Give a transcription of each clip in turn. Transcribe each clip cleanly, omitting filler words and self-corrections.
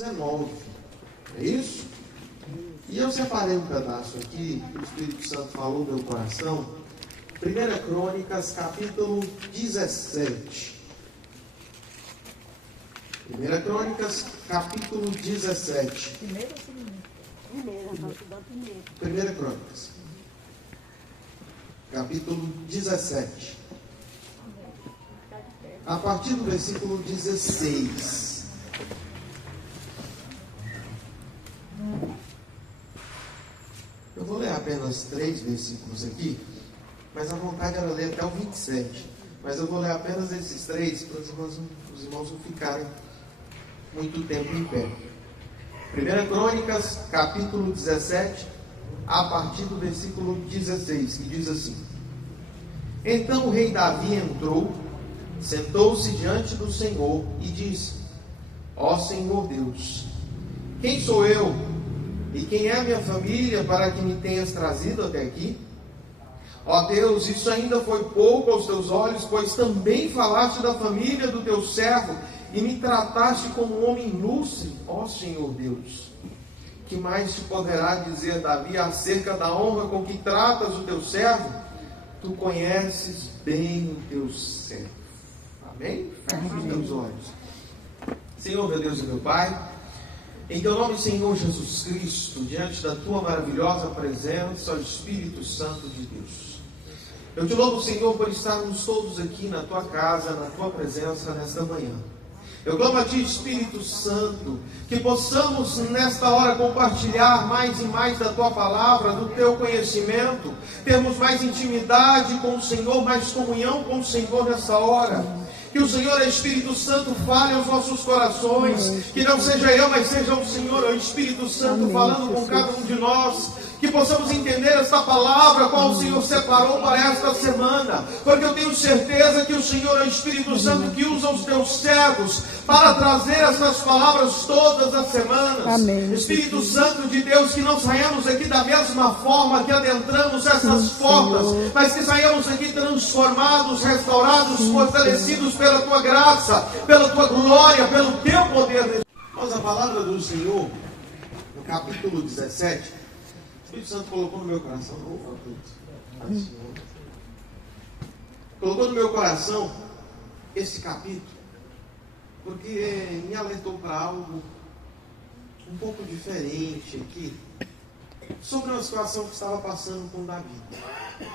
19. É isso? E eu separei um pedaço aqui, que o Espírito Santo falou no meu coração. 1 Crônicas, capítulo 17. 1 Crônicas, capítulo 17. Primeiro ou segundo? Primeiro, nós estudamos primeiro. 1 Crônicas, capítulo 17. A partir do versículo 16. Eu vou ler apenas 3 versículos aqui, mas a vontade era ler até o 27. Mas eu vou ler apenas esses 3 para os irmãos não ficarem muito tempo em pé. 1 Crônicas, capítulo 17, a partir do versículo 16, que diz assim: Então o rei Davi entrou, sentou-se diante do Senhor e disse: Ó Senhor Deus, quem sou eu e quem é a minha família para que me tenhas trazido até aqui? Ó Deus, isso ainda foi pouco aos teus olhos, pois também falaste da família do teu servo e me trataste como um homem ilustre. Ó Senhor Deus, que mais te poderá dizer Davi acerca da honra com que tratas o teu servo? Tu conheces bem o teu servo. Amém? Feche os teus olhos. Senhor, meu Deus e meu Pai, em teu nome, Senhor Jesus Cristo, diante da tua maravilhosa presença, ó Espírito Santo de Deus, eu te louvo, Senhor, por estarmos todos aqui na tua casa, na tua presença nesta manhã. Eu clamo a ti, Espírito Santo, que possamos nesta hora compartilhar mais e mais da tua palavra, do teu conhecimento, termos mais intimidade com o Senhor, mais comunhão com o Senhor nessa hora. Que o Senhor, Espírito Santo, fale aos nossos corações, que não seja eu, mas seja o Senhor, o Espírito Santo, falando com cada um de nós. Que possamos entender esta palavra, qual o Senhor separou para esta semana, porque eu tenho certeza que o Senhor é o Espírito Santo que usa os teus servos para trazer essas palavras todas as semanas. Amém. Espírito Santo de Deus, que não saiamos aqui da mesma forma que adentramos essas portas, mas que saiamos aqui transformados, restaurados, fortalecidos pela tua graça, pela tua glória, pelo teu poder. Mas a palavra do Senhor, no capítulo 17, o Espírito Santo colocou no meu coração, colocou no meu coração esse capítulo, porque me alertou para algo um pouco diferente aqui, sobre uma situação que estava passando com Davi.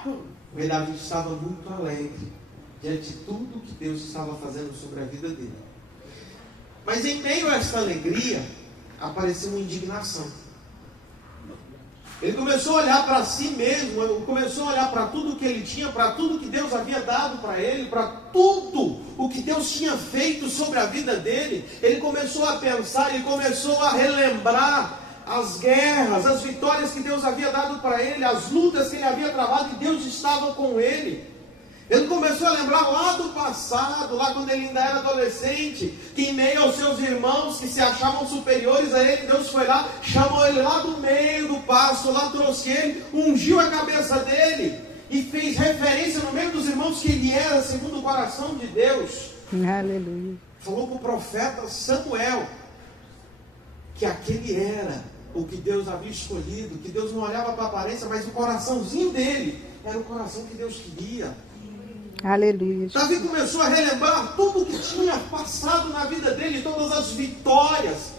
O rei Davi estava muito alegre diante de tudo que Deus estava fazendo sobre a vida dele. Mas em meio a essa alegria, apareceu uma indignação. Ele começou a olhar para si mesmo, começou a olhar para tudo que ele tinha, para tudo que Deus havia dado para ele, para tudo o que Deus tinha feito sobre a vida dele. Ele começou a pensar, ele começou a relembrar as guerras, as vitórias que Deus havia dado para ele, as lutas que ele havia travado e Deus estava com ele. Ele começou a lembrar lá do passado, lá quando ele ainda era adolescente, que em meio aos seus irmãos que se achavam superiores a ele, Deus foi lá, chamou ele lá do meio do pasto, lá trouxe ele, ungiu a cabeça dele e fez referência no meio dos irmãos que ele era segundo o coração de Deus. Aleluia. Falou para o profeta Samuel que aquele era o que Deus havia escolhido, que Deus não olhava para a aparência, mas o coraçãozinho dele era o coração que Deus queria. Aleluia. Davi começou a relembrar tudo o que tinha passado na vida dele, todas as vitórias,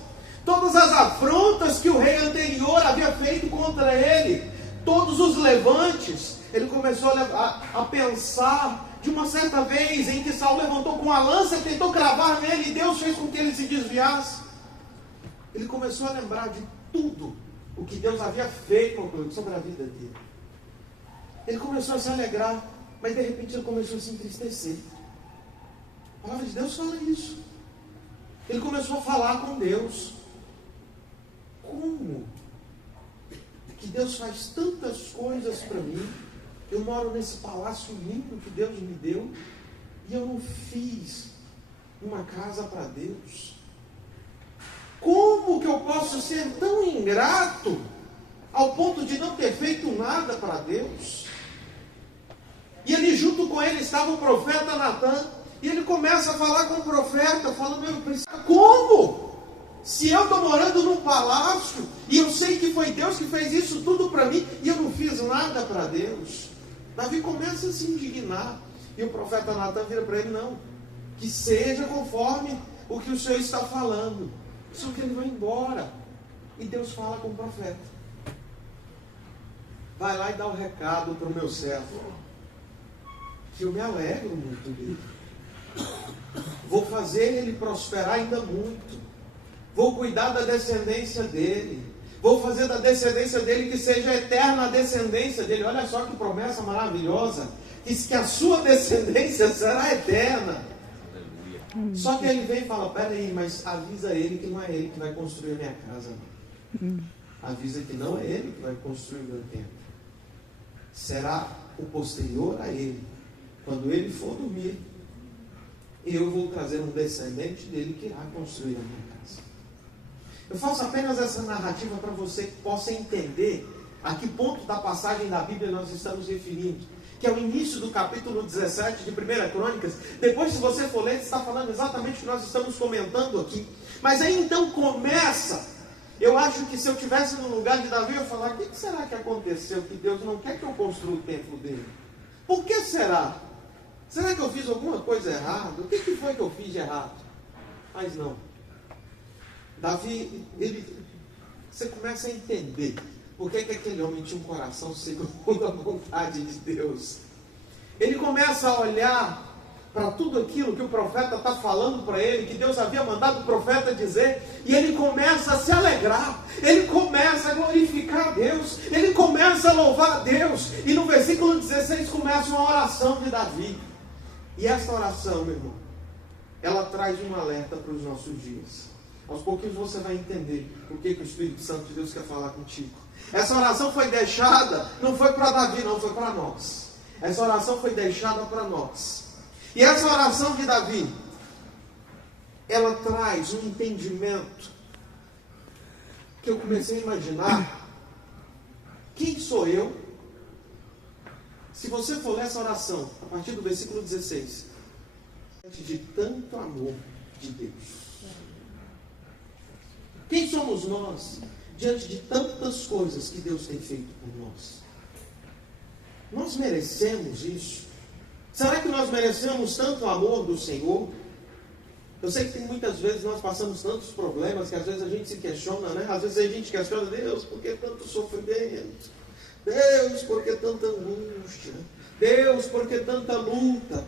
todas as afrontas que o rei anterior havia feito contra ele, todos os levantes. Ele começou a pensar de uma certa vez em que Saul levantou com a lança e tentou cravar nele, e Deus fez com que ele se desviasse. Ele começou a lembrar de tudo o que Deus havia feito sobre a vida dele. Ele começou a se alegrar, mas de repente ele começou a se entristecer. A palavra de Deus fala isso. Ele começou a falar com Deus. Como que Deus faz tantas coisas para mim? Eu moro nesse palácio lindo que Deus me deu e eu não fiz uma casa para Deus. Como que eu posso ser tão ingrato ao ponto de não ter feito nada para Deus? E ali junto com ele estava o profeta Natan. E ele começa a falar com o profeta, falando: como? Se eu estou morando num palácio e eu sei que foi Deus que fez isso tudo para mim e eu não fiz nada para Deus, Davi começa a se indignar. E o profeta Natan vira para ele: não, que seja conforme o que o Senhor está falando. Só que ele vai embora. E Deus fala com o profeta: vai lá e dá o recado para o meu servo, que eu me alegro muito dele. Vou fazer ele prosperar ainda muito. Vou cuidar da descendência dele. Vou fazer da descendência dele que seja eterna a descendência dele. Olha só que promessa maravilhosa. Diz que a sua descendência será eterna. Só que ele vem e fala: peraí, mas avisa ele que não é ele que vai construir a minha casa. Avisa que não é ele que vai construir o meu templo. Será o posterior a ele. Quando ele for dormir, eu vou trazer um descendente dele que irá construir a minha casa. Eu faço apenas essa narrativa para você que possa entender a que ponto da passagem da Bíblia nós estamos referindo. Que é o início do capítulo 17 de 1 Crônicas. Depois, se você for ler, está falando exatamente o que nós estamos comentando aqui. Mas aí então começa. Eu acho que se eu estivesse no lugar de Davi, eu ia falar: o que será que aconteceu que Deus não quer que eu construa o templo dele? Por que será? Será que eu fiz alguma coisa errada? O que foi que eu fiz de errado? Mas não. Davi, você começa a entender por que aquele homem tinha um coração segundo a vontade de Deus. Ele começa a olhar para tudo aquilo que o profeta está falando para ele, que Deus havia mandado o profeta dizer, e ele começa a se alegrar, ele começa a glorificar a Deus, ele começa a louvar a Deus, e no versículo 16 começa uma oração de Davi. E esta oração, meu irmão, ela traz um alerta para os nossos dias. Aos pouquinhos você vai entender o que o Espírito Santo de Deus quer falar contigo. Essa oração foi deixada, não foi para Davi, não, foi para nós. Essa oração foi deixada para nós. E essa oração de Davi, ela traz um entendimento que eu comecei a imaginar: quem sou eu? Se você for ler essa oração, a partir do versículo 16, de tanto amor de Deus. Quem somos nós diante de tantas coisas que Deus tem feito por nós? Nós merecemos isso? Será que nós merecemos tanto amor do Senhor? Eu sei que tem muitas vezes nós passamos tantos problemas que às vezes a gente se questiona, né? Às vezes a gente questiona: Deus, por que tanto sofrimento? Deus, por que tanta angústia? Deus, por que tanta luta?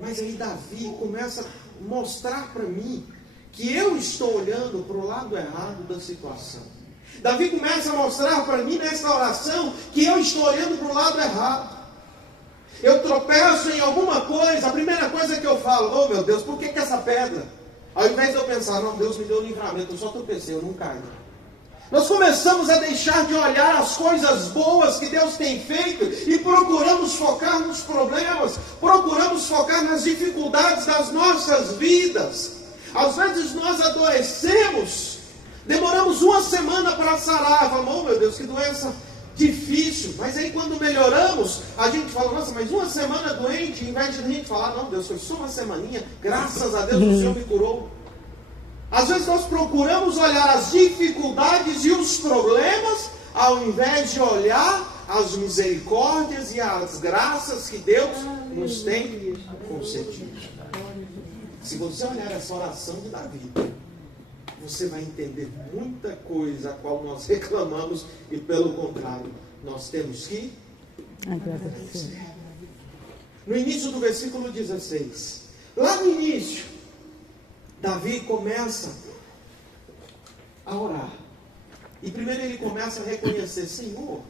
Mas aí Davi começa a mostrar para mim que eu estou olhando para o lado errado da situação. Davi começa a mostrar para mim nessa oração que eu estou olhando para o lado errado. Eu tropeço em alguma coisa, a primeira coisa que eu falo: oh meu Deus, por que essa pedra? Ao invés de eu pensar: não, Deus me deu livramento, eu só tropecei, eu não caio. Nós começamos a deixar de olhar as coisas boas que Deus tem feito e procuramos focar nos problemas, procuramos focar nas dificuldades das nossas vidas. Às vezes nós adoecemos, demoramos uma semana para sarar, falamos: oh meu Deus, que doença difícil. Mas aí quando melhoramos, a gente fala: nossa, mas uma semana doente, em vez de a gente falar: não, Deus, foi só uma semaninha, graças a Deus o Senhor me curou. Às vezes nós procuramos olhar as dificuldades e os problemas, ao invés de olhar as misericórdias e as graças que Deus nos tem concedido. Se você olhar essa oração de Davi, você vai entender muita coisa a qual nós reclamamos e, pelo contrário, nós temos que agradecer. No início do versículo 16, lá no início, Davi começa a orar. E primeiro ele começa a reconhecer: Senhor,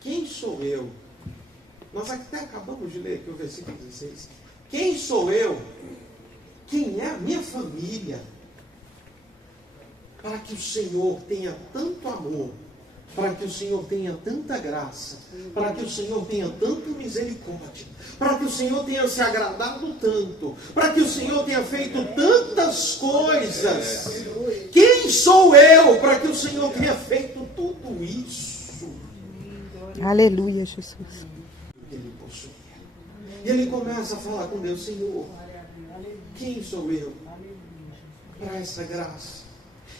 quem sou eu? Nós até acabamos de ler aqui o versículo 16. Quem sou eu? Quem é a minha família? Para que o Senhor tenha tanto amor, para que o Senhor tenha tanta graça, para que o Senhor tenha tanta misericórdia, para que o Senhor tenha se agradado tanto, para que o Senhor tenha feito tantas coisas. Quem sou eu para que o Senhor tenha feito tudo isso? Aleluia, Jesus. Ele possuía. E ele começa a falar com Deus: Senhor, quem sou eu? para essa graça.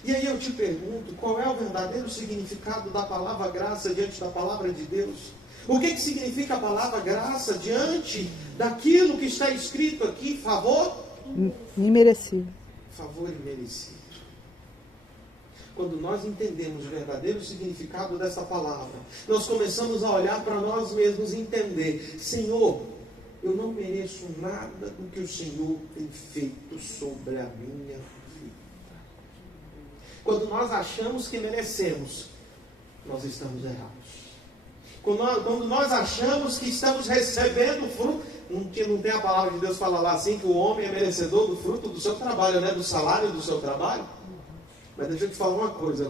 E aí eu te pergunto, qual é o verdadeiro significado da palavra graça diante da palavra de Deus? O que significa a palavra graça diante daquilo que está escrito aqui? Favor? Imerecido. Favor imerecido. Quando nós entendemos o verdadeiro significado dessa palavra, nós começamos a olhar para nós mesmos e entender: Senhor, eu não mereço nada do que o Senhor tem feito sobre a minha vida. Quando nós achamos que merecemos, nós estamos errados. Quando nós achamos que estamos recebendo fruto, não tem a palavra de Deus fala lá assim, que o homem é merecedor do fruto do seu trabalho, né? Do salário do seu trabalho. Mas deixa eu te falar uma coisa,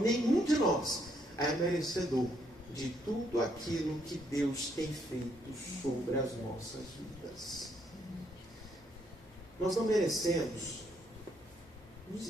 nenhum de nós é merecedor de tudo aquilo que Deus tem feito sobre as nossas vidas. Nós não merecemos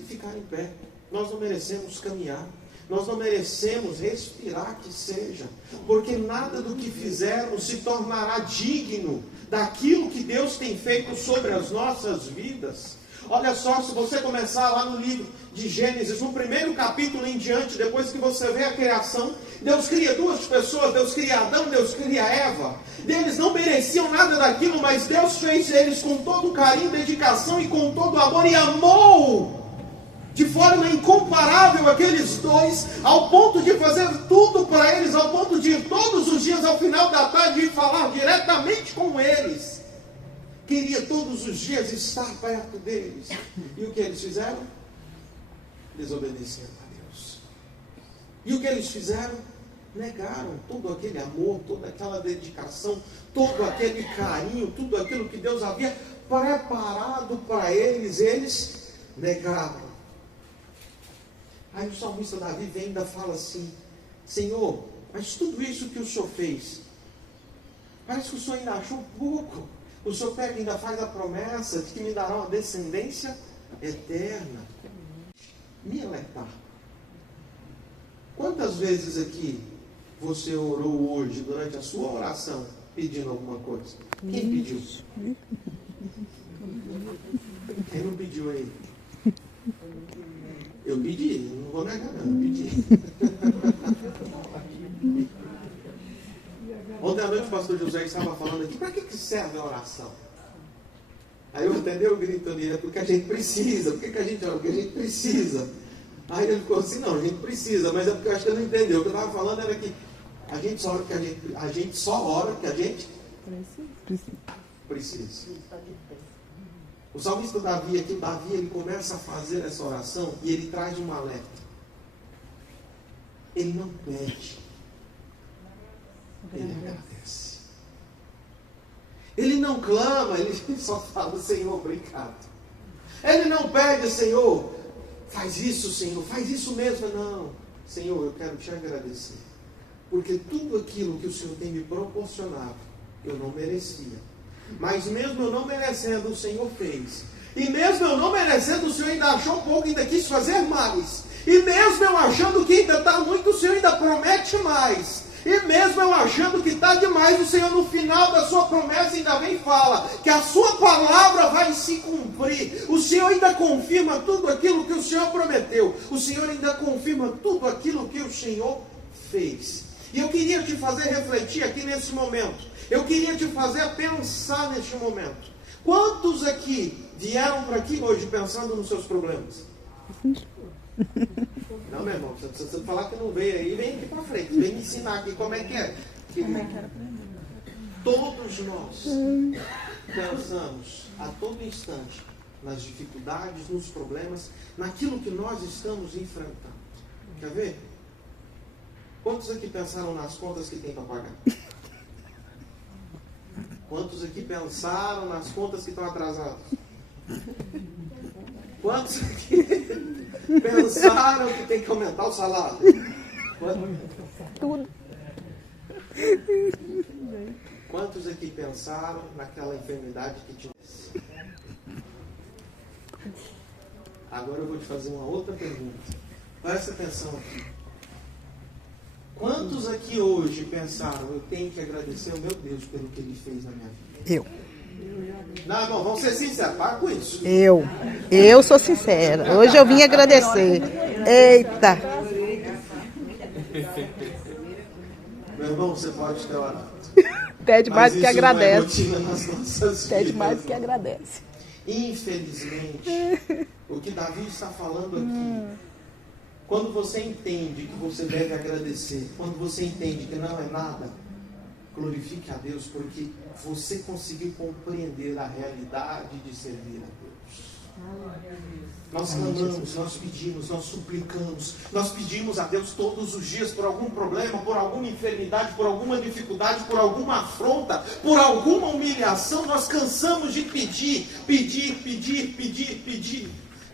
ficar em pé, nós não merecemos caminhar, nós não merecemos respirar que seja, porque nada do que fizermos se tornará digno daquilo que Deus tem feito sobre as nossas vidas. Olha só, se você começar lá no livro de Gênesis, no primeiro capítulo em diante, depois que você vê a criação, Deus cria duas pessoas, Deus cria Adão, Deus cria Eva. Eles não mereciam nada daquilo, mas Deus fez eles com todo carinho, dedicação e com todo amor, e amou de forma incomparável aqueles dois, ao ponto de fazer tudo para eles, ao ponto de ir todos os dias ao final da tarde e falar diretamente com eles. Queria todos os dias estar perto deles. E o que eles fizeram? Desobedeceram a Deus. E o que eles fizeram? Negaram todo aquele amor, toda aquela dedicação, todo aquele carinho, tudo aquilo que Deus havia preparado para eles, eles negaram. Aí o salmista Davi vem e ainda fala assim: Senhor, mas tudo isso que o Senhor fez, parece que o Senhor ainda achou pouco. O Senhor pega e ainda faz a promessa de que me dará uma descendência eterna. Me alertar. Quantas vezes aqui você orou hoje, durante a sua oração, pedindo alguma coisa? Quem pediu? Quem não pediu aí? Eu pedi, não vou negar não, eu pedi. Ontem à noite o pastor José estava falando aqui, para que serve a oração? Aí eu entendi o grito ali, é porque a gente precisa. Por que a gente ora? Porque a gente precisa. Aí ele ficou assim, não, a gente precisa, mas é porque eu acho que ele não entendeu. O que eu estava falando era que a gente só ora que a gente precisa. O salmista Davi aqui, ele começa a fazer essa oração e ele traz um alerta. Ele não pede, ele agradece. Ele não clama, ele só fala: Senhor, obrigado. Ele não pede: Senhor, faz isso, Senhor, faz isso mesmo. Não, Senhor, eu quero te agradecer, porque tudo aquilo que o Senhor tem me proporcionado, eu não merecia. Mas mesmo eu não merecendo, o Senhor fez. E mesmo eu não merecendo, o Senhor ainda achou pouco, ainda quis fazer mais. E mesmo eu achando que ainda está muito, o Senhor ainda promete mais. E mesmo eu achando que está demais, o Senhor no final da sua promessa ainda vem e fala que a sua palavra vai se cumprir. O Senhor ainda confirma tudo aquilo que o Senhor prometeu. O Senhor ainda confirma tudo aquilo que o Senhor fez. E eu queria te fazer refletir aqui nesse momento. Eu queria te fazer pensar neste momento. Quantos aqui vieram para aqui hoje pensando nos seus problemas? Não, meu irmão, você precisa falar que não veio aí, vem aqui para frente, vem me ensinar aqui como é que é. Todos nós pensamos a todo instante nas dificuldades, nos problemas, naquilo que nós estamos enfrentando. Quer ver? Quantos aqui pensaram nas contas que tem para pagar? Quantos aqui pensaram nas contas que estão atrasadas? Quantos aqui pensaram que tem que aumentar o salário? Tudo. Quantos aqui pensaram naquela enfermidade que te... Agora eu vou te fazer uma outra pergunta. Presta atenção aqui. Quantos aqui hoje pensaram: eu tenho que agradecer ao meu Deus pelo que Ele fez na minha vida? Eu. Não, irmão, vamos ser sinceros, para com isso. Eu sou sincera. Hoje eu vim agradecer. Eita. Meu irmão, você pode ter orado. Pede mais do que agradece. Rotina nas nossas Pede vidas. mais do que agradece. Infelizmente, o que Davi está falando aqui, quando você entende que você deve agradecer, quando você entende que não é nada, glorifique a Deus, porque você conseguiu compreender a realidade de servir a Deus. Nós clamamos, nós pedimos, nós suplicamos, nós pedimos a Deus todos os dias por algum problema, por alguma enfermidade, por alguma dificuldade, por alguma afronta, por alguma humilhação. Nós cansamos de pedir.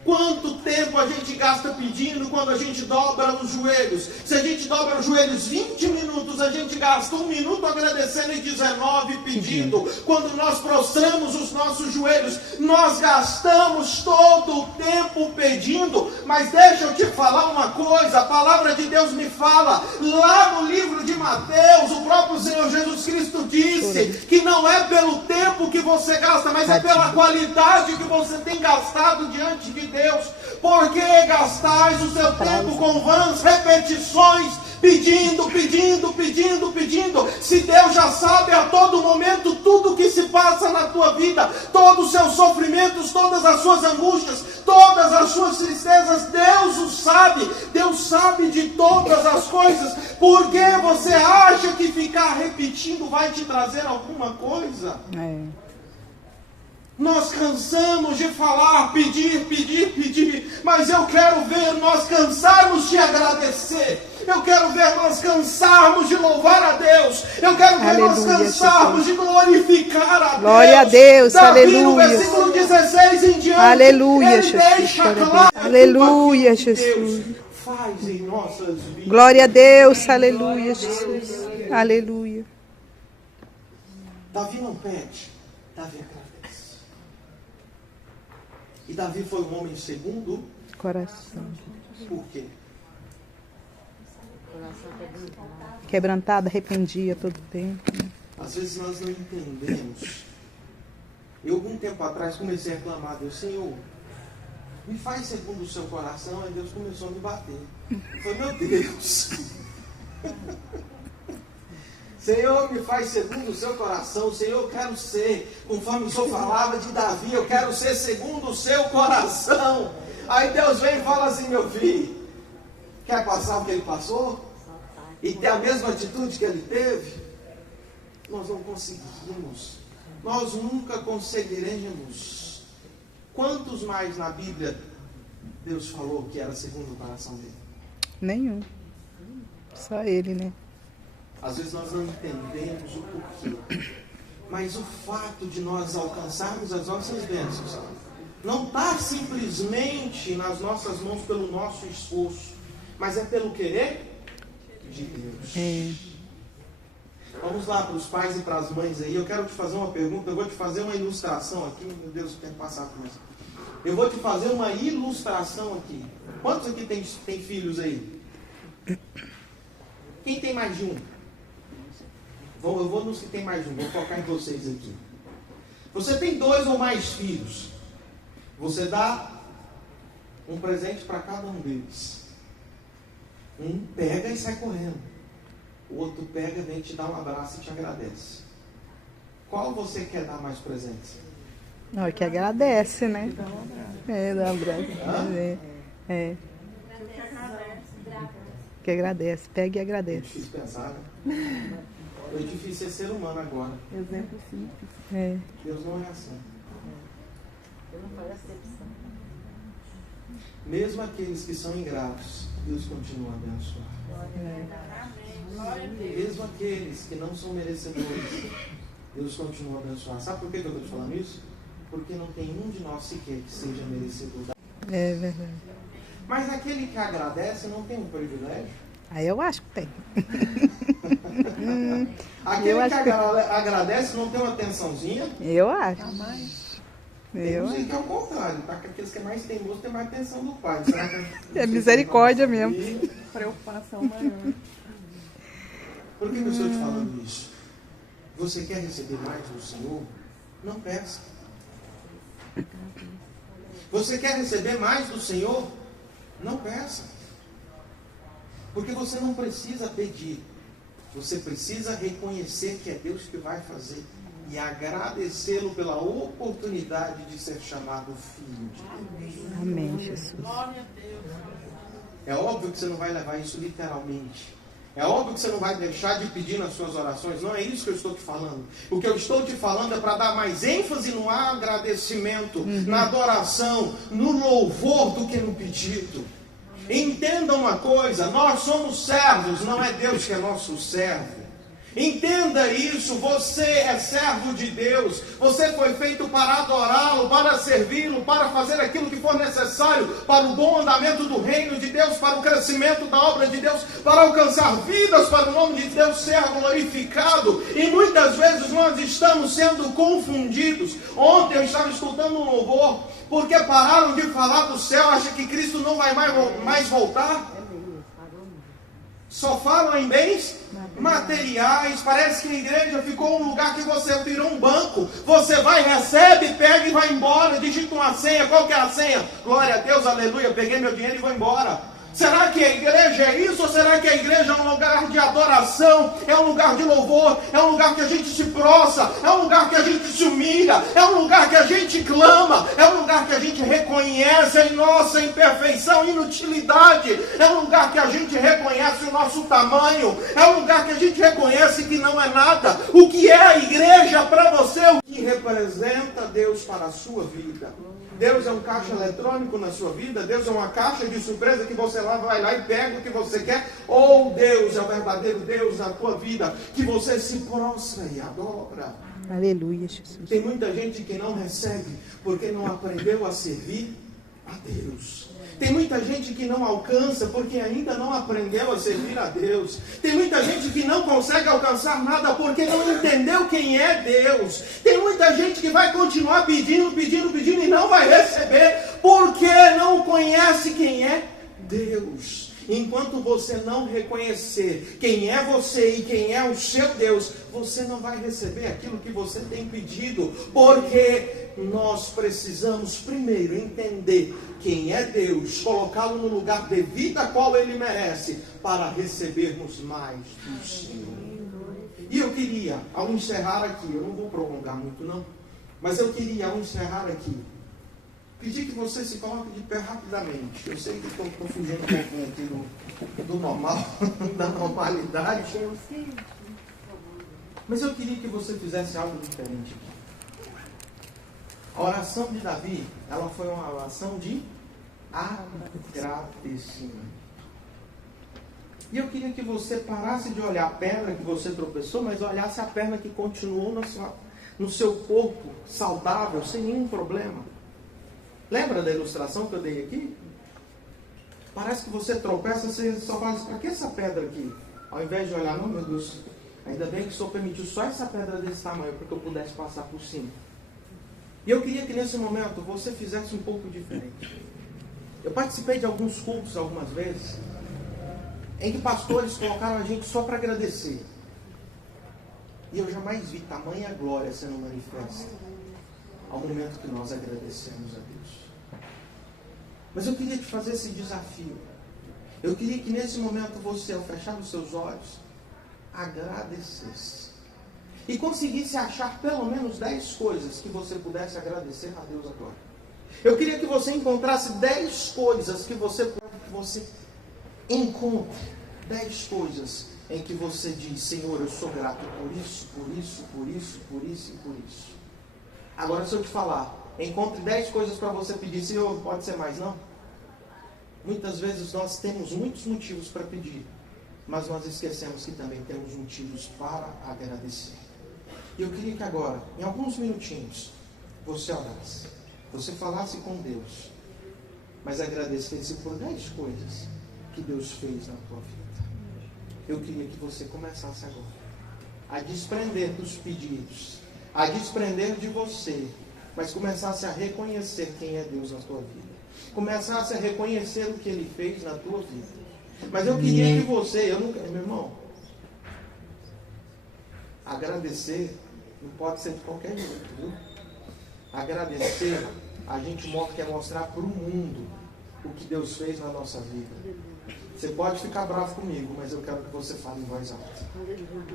Quanto tempo a gente gasta pedindo quando a gente dobra os joelhos? Se a gente dobra os joelhos 20 minutos, a gente gasta 1 minuto agradecendo e 19 pedindo. Quando nós prostramos os nossos joelhos, nós gastamos todo o tempo pedindo. Mas deixa eu te falar uma coisa, a palavra de Deus me fala, lá no livro de Mateus, o próprio Senhor Jesus Cristo disse que não é pelo tempo que você gasta, mas é pela qualidade que você tem gastado diante de Deus. Porque gastais o seu tempo com vãs repetições, pedindo. Se Deus já sabe a todo momento tudo o que se passa na tua vida, todos os seus sofrimentos, todas as suas angústias, todas as suas tristezas, Deus o sabe. Deus sabe de todas as coisas. Por que você acha que ficar repetindo vai te trazer alguma coisa? Nós cansamos de falar, pedir, mas eu quero ver nós cansarmos de agradecer. Eu quero ver nós cansarmos de louvar a Deus. Eu quero ver nós cansarmos de glorificar a Deus. Glória a Deus, Davi, aleluia. no versículo 16 em diante, Aleluia, ele Jesus. deixa claro Aleluia, aquilo que Jesus. Deus faz em nossas vidas. Glória a Deus, aleluia, Jesus. Aleluia. Davi não pede, Davi agradece. E Davi foi um homem segundo Coração. por quê? Quebrantado, arrependia todo tempo. Às vezes nós não entendemos. Eu, algum tempo atrás, comecei a clamar a Deus: Senhor, me faz segundo o seu coração. Aí Deus começou a me bater. Eu falei: meu Deus. Senhor, me faz segundo o seu coração. Senhor, eu quero ser, conforme o Senhor falava de Davi, eu quero ser segundo o seu coração. Aí Deus vem e fala assim: meu filho, quer passar o que ele passou? E ter a mesma atitude que ele teve? Nós não conseguimos. Nós nunca conseguiremos. Quantos mais na Bíblia Deus falou que era segundo o coração dele? Nenhum. Só ele, né? Às vezes nós não entendemos o porquê. Mas o fato de nós alcançarmos as nossas bênçãos não está simplesmente nas nossas mãos pelo nosso esforço, mas é pelo querer de Deus. Vamos lá para os pais e para as mães aí. Eu quero te fazer uma pergunta. Eu vou te fazer uma ilustração aqui. Meu Deus, eu quero passar por isso. Eu vou te fazer uma ilustração aqui. Quantos aqui tem filhos aí? Quem tem mais de um? Eu vou nos que tem mais de um. Vou focar em vocês aqui. Você tem 2 ou mais filhos. Você dá um presente para cada um deles. Um pega e sai correndo. O outro pega, vem te dar um abraço e te agradece. Qual você quer dar mais presentes? Não, que agradece, né? Dá um abraço. Que agradece. Pega e É agradece. difícil pensar, né? É difícil ser humano agora. Exemplo simples. Deus não é assim. Eu não falo acepção. Mesmo aqueles que são ingratos, Deus continua a abençoar. Mesmo aqueles que não são merecedores, Deus continua a abençoar. Sabe por que eu estou te falando isso? Porque não tem um de nós sequer que seja merecedor da... É verdade. Mas aquele que agradece não tem um privilégio? Aí eu acho que tem. Aquele que agradece não tem uma atençãozinha? Eu acho. Tem uns aí que é o contrário, tá? Aqueles que é mais teimoso tem mais atenção do pai. Será que É misericórdia mesmo. Preocupação maior. Por que eu estou te falando isso? Você quer receber mais do Senhor? Não peça. Você quer receber mais do Senhor? Não peça. Porque você não precisa pedir. Você precisa reconhecer que é Deus que vai fazer. E agradecê-lo pela oportunidade de ser chamado filho de Deus. Amém, Jesus. É óbvio que você não vai levar isso literalmente. É óbvio que você não vai deixar de pedir nas suas orações. Não é isso que eu estou te falando. O que eu estou te falando é para dar mais ênfase no agradecimento, na adoração, no louvor do que no pedido. Entenda uma coisa, nós somos servos, não é Deus que é nosso servo. Entenda isso, você é servo de Deus, você foi feito para adorá-lo, para servi-lo, para fazer aquilo que for necessário para o bom andamento do reino de Deus, para o crescimento da obra de Deus, para alcançar vidas, para o nome de Deus ser glorificado. E muitas vezes nós estamos sendo confundidos. Ontem eu estava escutando um louvor, porque pararam de falar do céu, acham que Cristo não vai mais voltar. Só falam em bens materiais. Parece que a igreja ficou um lugar que você virou um banco. Você vai, recebe, pega e vai embora. Digita uma senha. Qual que é a senha? Glória a Deus, aleluia. Peguei meu dinheiro e vou embora. Será que a igreja é isso? Ou será que a igreja é um lugar de adoração? É um lugar de louvor? É um lugar que a gente se prostra? É um lugar que a gente se humilha? É um lugar que a gente clama? É um lugar que a gente reconhece a nossa imperfeição, inutilidade? É um lugar que a gente reconhece o nosso tamanho? É um lugar que a gente reconhece que não é nada? O que é a igreja para você? O que representa Deus para a sua vida? Deus é um caixa eletrônico na sua vida? Deus é uma caixa de surpresa que você vai lá e pega o que você quer? Ou Deus é o verdadeiro Deus na tua vida, que você se prostra e adora? Aleluia, Jesus. Tem muita gente que não recebe porque não aprendeu a servir a Deus. Tem muita gente que não alcança porque ainda não aprendeu a servir a Deus. Tem muita gente que não consegue alcançar nada porque não entendeu quem é Deus. Tem muita gente que vai continuar pedindo e não vai receber porque não conhece quem é Deus. Enquanto você não reconhecer quem é você e quem é o seu Deus, você não vai receber aquilo que você tem pedido, porque nós precisamos primeiro entender quem é Deus, colocá-lo no lugar devido a qual ele merece, para recebermos mais do Senhor. E eu queria, ao encerrar aqui, eu não vou prolongar muito não, mas eu queria, ao encerrar aqui, pedir que você se coloque de pé rapidamente. Eu sei que estou fugindo um pouquinho aqui do normal, da normalidade. Mas eu queria que você fizesse algo diferente aqui. A oração de Davi, ela foi uma oração de agradecimento. E eu queria que você parasse de olhar a perna que você tropeçou, mas olhasse a perna que continuou no seu corpo saudável, sem nenhum problema. Lembra da ilustração que eu dei aqui? Parece que você tropeça, você só fala assim, para que essa pedra aqui? Ao invés de olhar, não, meu Deus, ainda bem que o Senhor permitiu só essa pedra desse tamanho, para que eu pudesse passar por cima. E eu queria que nesse momento você fizesse um pouco diferente. Eu participei de alguns cultos algumas vezes, em que pastores colocaram a gente só para agradecer. E eu jamais vi tamanha glória sendo manifesta ao momento que nós agradecemos a Deus. Mas eu queria te fazer esse desafio. Eu queria que nesse momento você, ao fechar os seus olhos, agradecesse. E conseguisse achar pelo menos 10 coisas que você pudesse agradecer a Deus agora. Eu queria que você encontrasse 10 coisas que você encontre. 10 coisas em que você diz, Senhor, eu sou grato por isso, por isso, por isso, por isso e por isso. Agora, se eu te falar, encontre 10 coisas para você pedir, Senhor, pode ser mais, não? Muitas vezes nós temos muitos motivos para pedir, mas nós esquecemos que também temos motivos para agradecer. E eu queria que agora, em alguns minutinhos, você orasse, você falasse com Deus, mas agradecesse por 10 coisas que Deus fez na tua vida. Eu queria que você começasse agora a desprender dos pedidos, a desprender de você, mas começasse a reconhecer quem é Deus na tua vida. Começasse a reconhecer o que Ele fez na tua vida. Mas eu queria que você, meu irmão, agradecer não pode ser de qualquer jeito, viu? Agradecer a gente quer mostrar para o mundo o que Deus fez na nossa vida. Você pode ficar bravo comigo, mas eu quero que você fale em voz alta.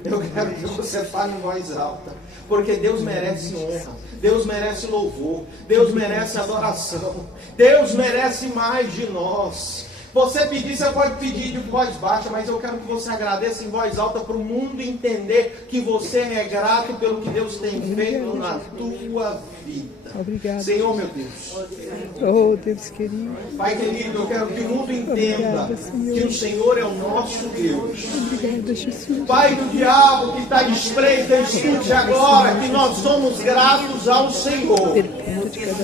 Eu quero que você fale em voz alta. Porque Deus merece honra. Deus merece louvor. Deus merece adoração. Deus merece mais de nós. Você pedir, você pode pedir de voz baixa, mas eu quero que você agradeça em voz alta para o mundo entender que você é grato pelo que Deus tem feito na tua vida. Obrigado. Senhor, meu Deus. Oh, Deus querido. Pai querido, eu quero que o mundo entenda que o Senhor é o nosso Deus. Obrigada, Jesus. Pai do diabo que está de espreita, escute agora que nós somos gratos ao Senhor.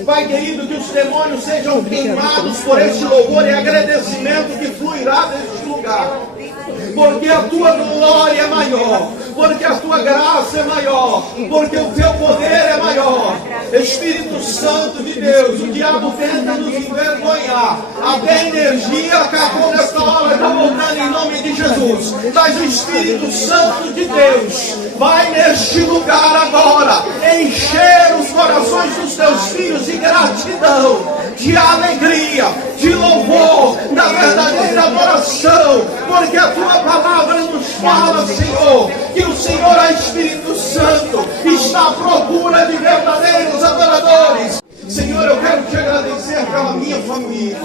Pai querido, que os demônios sejam queimados por este louvor e agradecimento que fluirá deste lugar. Porque a tua glória é maior, porque a tua graça é maior, porque o teu poder é maior. Espírito Santo de Deus, o diabo tenta nos envergonhar. A energia acabou nesta hora, está voltando em nome de Jesus. Mas o Espírito Santo de Deus vai neste lugar agora encher os corações dos teus filhos de gratidão, de alegria, de louvor, da verdadeira adoração, porque a tua palavra nos fala, Senhor, que o Senhor é Espírito Santo, está à procura de verdadeiros adoradores. Senhor, eu quero te agradecer pela minha família.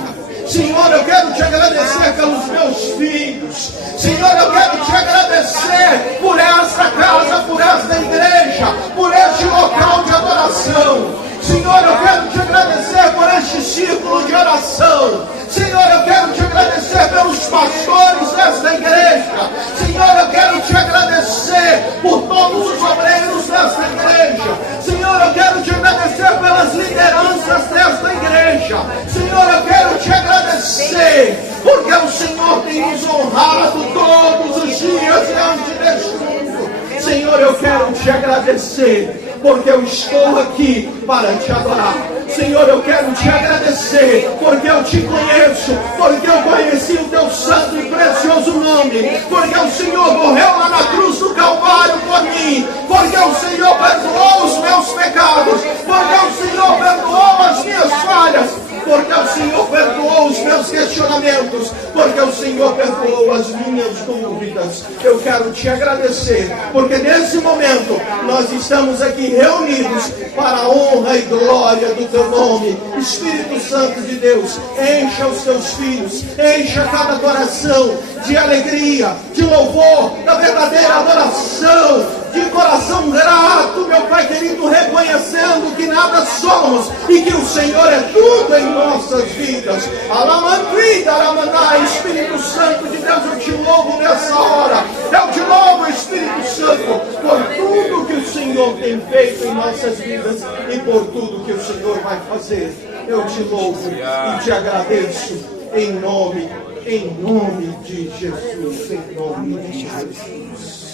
Senhor, eu quero te agradecer pelos meus filhos. Senhor, eu quero te agradecer por esta casa, por esta igreja, por este local de adoração. Senhor, eu quero te agradecer por este círculo de oração. Senhor, eu quero te agradecer pelos pastores desta igreja. Senhor, eu quero te agradecer por todos os obreiros desta igreja. Senhor, eu quero te agradecer pelas lideranças desta igreja. Senhor, eu quero te agradecer porque o Senhor tem nos honrado todos os dias diante deste mundo. Senhor, eu quero te agradecer porque eu estou aqui para te adorar. Senhor, eu quero te agradecer porque eu te conheço, porque eu conheci o teu santo e precioso nome, porque o Senhor morreu lá na cruz do Calvário por mim, porque o Senhor perdoou os meus pecados, porque o Senhor perdoou as minhas falhas, porque o Senhor perdoou os meus questionamentos, porque o Senhor perdoou as minhas dúvidas. Eu quero te agradecer, porque nesse momento nós estamos aqui reunidos para a honra e glória do teu nome. Espírito Santo de Deus, encha os teus filhos, encha cada coração de alegria, de louvor, da verdadeira adoração, de coração grato, meu Pai querido, reconhecendo que nada somos e que o Senhor é tudo em nossas vidas. Alamandrida, Alamanai, Espírito Santo de Deus, eu te louvo nessa hora. Eu te louvo, Espírito Santo, por tudo que o Senhor tem feito em nossas vidas e por tudo que o Senhor vai fazer. Eu te louvo e te agradeço em nome de Jesus, em nome de Jesus.